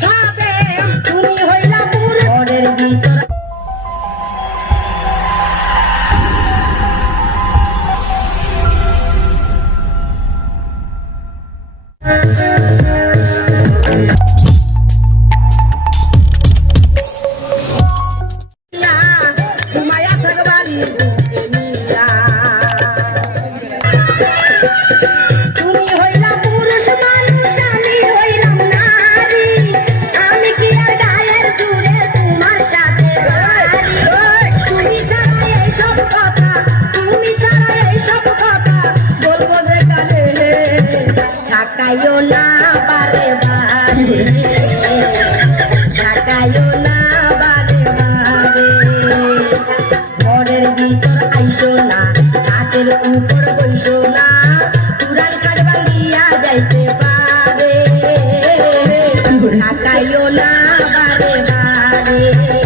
সাথে তুমি হইলা পুরুষ ঘরের ভিতর ঢাকায়ও না বারে বারে ঢাকায়ও না বারে বারে ঘরের ভিতর আইসো না হাতের উপর বইসো না পুরান কাঠ ভাঙিয়া যাইতে পারে ঢাকায়ও না বারে বারে